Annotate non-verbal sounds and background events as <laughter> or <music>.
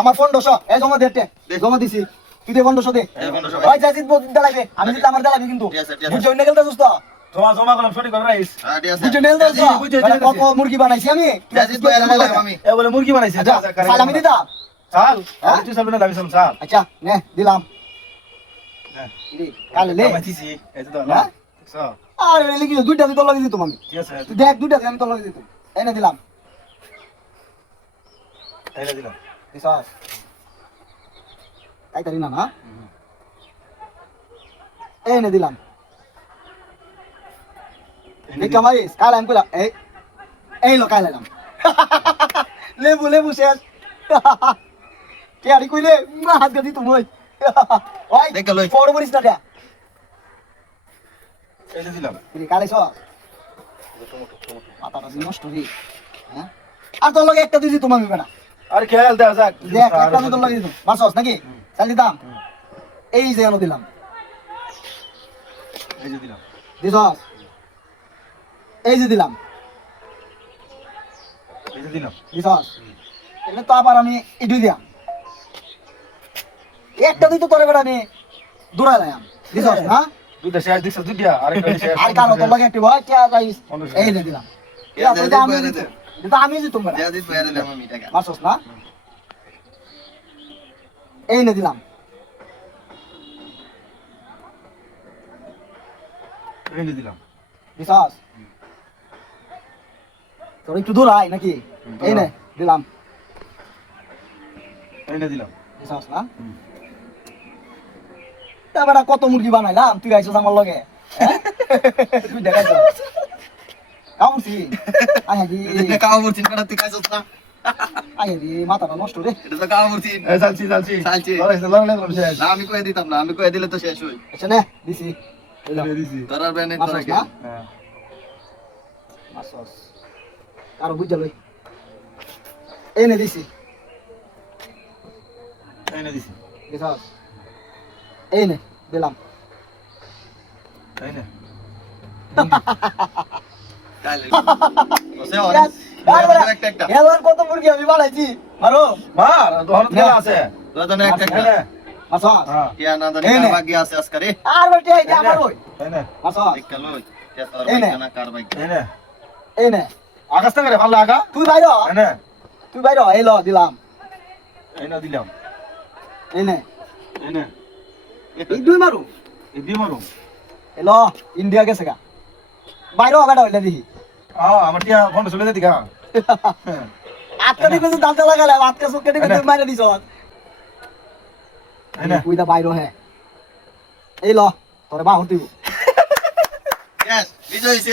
আমার পনেরোশো এই জমা দে জমা দিছি। তুই দে পনেরোশো দে। এই 1500 ওই যা জিতবো দেলাইবে আমি জিতলে আমার দেলাইবে কিন্তু। ঠিক আছে, ঠিক আছে। বুঝছ না গেলতে সুস্থ জমা জমা করলাম সঠিক করে রাইস। হ্যাঁ, ঠিক আছে। বুঝছ না গেলতে জি, বুঝছি, ঠিক আছে। কত মুরগি বানাইছি আমি? তুই আমি। এ বলে মুরগি বানাইছে। আচ্ছা আমি দিতাম। চাল হ্যাঁ? তুই চালবে না চাল আচ্ছা নে দিলাম। হ্যাঁ। কালে লে। এই তো হ্যাঁ? না আরে লিখি দুইটা আমি তোর লাগে দিতাম আমি। ঠিক আছে দেখ দুইটা আমি তোর লাগে দিতাম। এনে দিলাম। এই দিলাম বিশ্বাস তাই তারি না না এনে দিলাম এই কামাইস কাল আমি কইলাম এই এই লো কাল এলাম লেবু লেবু শেষ কে আরি কইলে হাত গাদি তুমি ওই দেখে লই। ফটো করিস না এই দিলাম তুই কালে সব মাথাটা নষ্ট রে হ্যাঁ আর তোর লগে একটা দুই দিত মামি বেনা আর খেয়াল দেওয়া যাক দেখ একটা আমি তোর লগে দিত মারছস নাকি? চাল দিতাম। এই যে এনে দিলাম। এই যে দিলাম। দিছস? এই যে দিলাম। এই যে দিলাম। দিছস? এটা তো আবার আমি ইডুই দিয়াম একটা দুই তো তোরে বেটা আমি দূরাইলাম দিছস না? দুইটা শেয়ার দিছ দুইটা। আরেকটা শেয়ার আর কারও তোর লগে একটি ভয় কে যাইস এই যে দিলাম। এটা আমি দিত এটা আমি যা। মারছস না? এই নে দিলাম। এই যে দিলাম। বিশ্বাস তোর একটু দূর আয় নাকি? এই নে দিলাম। এই যে দিলাম। বিশ্বাস না? তারপরে কত মুরগি বানাইলাম? তুই আইসস আমার লগে। <laughs> হ্যাঁ? তুই দেখাইছ কামছি আয় দি এটা কাওয়া মুরছিন কাটা তুই খাইছস না? আয় দি মাথাটা নষ্ট রে এটা তো কাওয়া মুরছিন। এই চালছি চালছি চালছি। লড়াইছে লড়াইছে শেষ না, আমি কয়ে দিতাম না, আমি কয়ে দিলে তো শেষ হই। আচ্ছা নে দিছি দিলাম দিয়ে দিছি তোর আর ব্যানে তোর মারছস আগে। না হ্যাঁ মারছস আরও বুঝা লই এই নে দিছি এই যে দিছি বিশ্বাস এই নে দিলাম এই <laughs> কত মুরগি আমি বানাইছি মারো। মার দহন খেলা আছে। একটা এই একটা। নে মারছস হ্যাঁ। না কার আছে আর বেটি আমার ওই তোর নে। নে ভালো আগা? তুই বাইর হ, তুই বাইর এই ল দিলাম। এই দিলাম। এই নে এই দুই মারু এই দিয়ে মারো এই ল ইন্ডিয়া গেছে গা। বাইর বেটা হইলে দেখি। হ্যাঁ আমার টিয়া ফোন চলে দে গা <laughs> আটকা দিবে তো দাঁতে লাগালে আটকা চোখ কেটে কেটে মাইরে দিছ। এই নে কুইদা বাইর হে। এই ল তোর দিব <laughs> Yes, বিজয় হইছে।